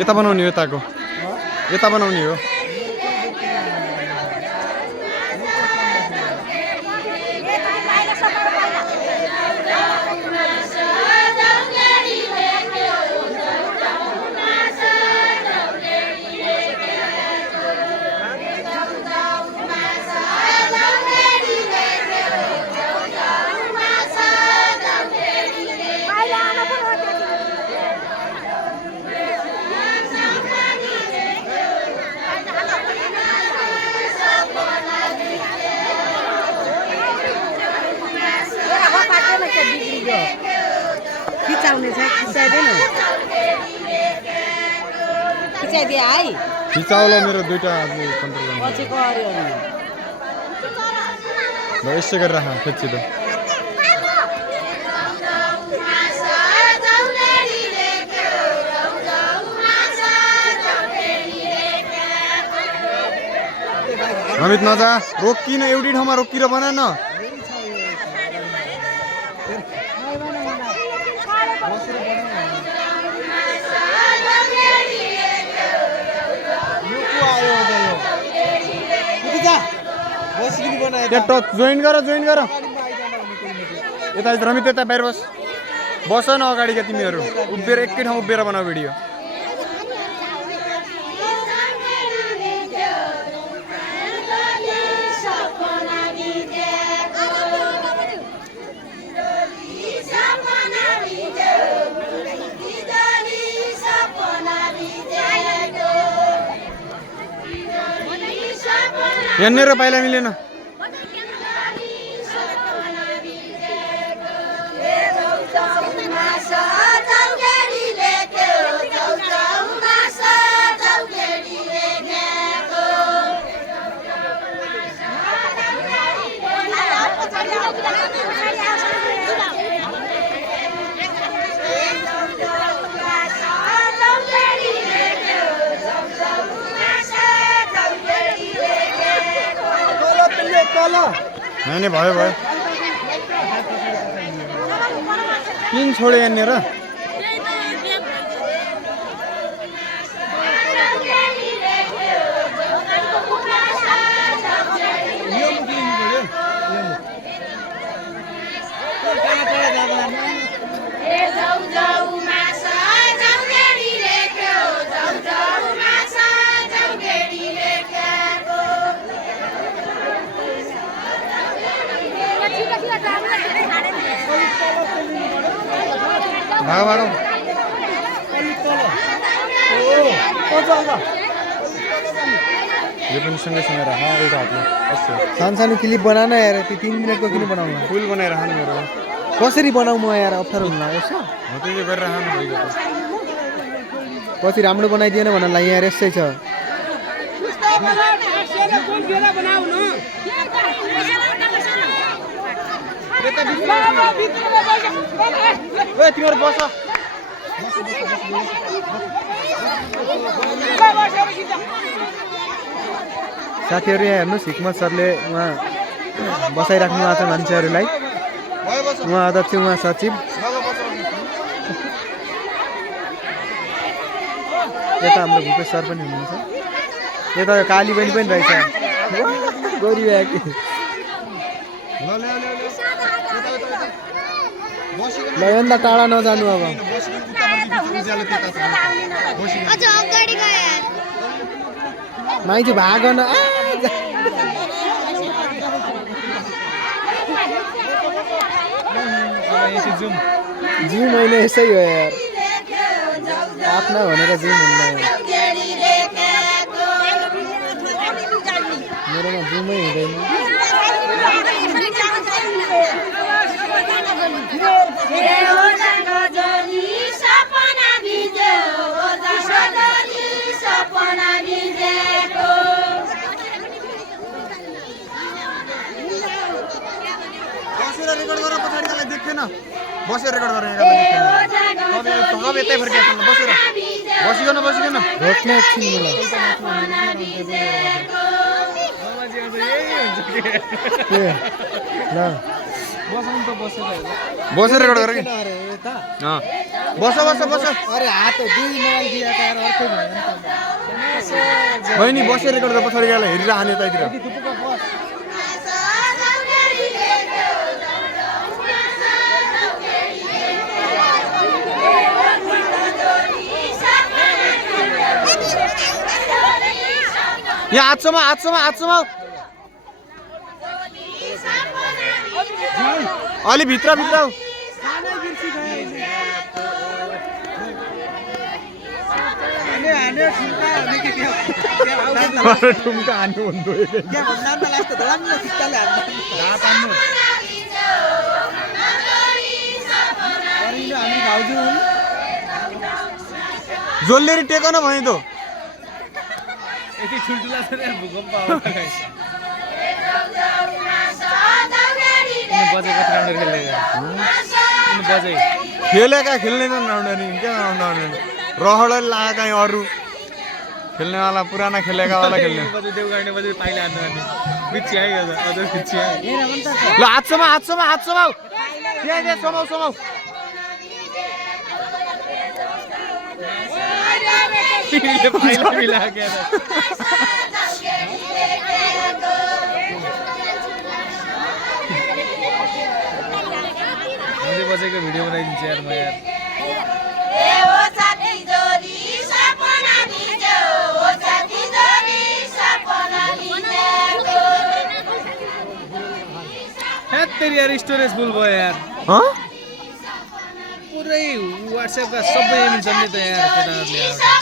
यता बनाउने हो यताको यता बनाउने हो खिचाउलो मेरो दुईटा कन्ट्रोल ल यसै गरेर राख फेचिदो अमित नजा रोकिन एउटै ठाउँमा रोकिएर बना न टच जोइन गर यता रमित यता बाहिर बस न अगाडि क्या तिमीहरू उभिएर एकै ठाउँ उभिएर बनाऊ भिडियो यहाँनिर पाइला मिलेन नहीं भयो भयो पिन छोडे यहाँनिर भागो भागो ये पनि सँगै राख एउटा हातले सानो क्लिप बनाना यार 3 मिनेटको किन बनाउनु फुल बनाएर राख्नु मेरो कसरी बनाऊ म यार अप्ठ्यारो हुन लाग्यो यसो हो त्यो गरेर राख्नु भइगयो पछि राम्रो बनाइदिएन भन्नलाई यहाँ यसै छ तिम्रो बस साथीहरु यहाँ हेर्नुस् हिक्मत सरले उहाँ बसाइराख्नु भएको छ मान्छेहरुलाई उहाँ अध्यक्ष उहाँ सचिव यता हाम्रो भूपेश सर पनि हुनुहुन्छ यता काली बहिनी पनि रहेछ गरिरहेको ल यन्दा टाढा नजानु अब माइजू भाग न जिम होइन यसै हो यार आफ्ना भनेर जिम हुँदैन मेरोमा जिमै हुँदैन रेकर्ड गरेर पछाडिलाई देख्दैन बसेर रेकर्ड गरेर तपाईँ यतै फर्किएको बसेर बसिकन रोक्ने एकछिन मलाई ल बसेर रेकर्ड गर कि बस बस बस अरे हात दुई मोबाइल दिया त यार अर्कै भयो नि त बहिनी बसेर रेकर्ड गर पछाडि गएर हेरिरहने यतातिर यहाँ हातसम्म अलि भित्र ठुम्का हान्नु भन्नु जसले टेक न भने त खेलेका खेल्ने त नआउने क्या नआउने रहल लाग्यो कहीँ अरू खेल्नेवाला पुराना खेलेका वाला खेल्ने ल हातसम्म त्यहाँ समाउ बजेको भिडियो बनाइदिन्छु यार म यार तेरी यार स्टोरेज फुल भयो यार पुरै व्हाट्सएप का सबै एमबी जम्ने त यार केटाहरुले यार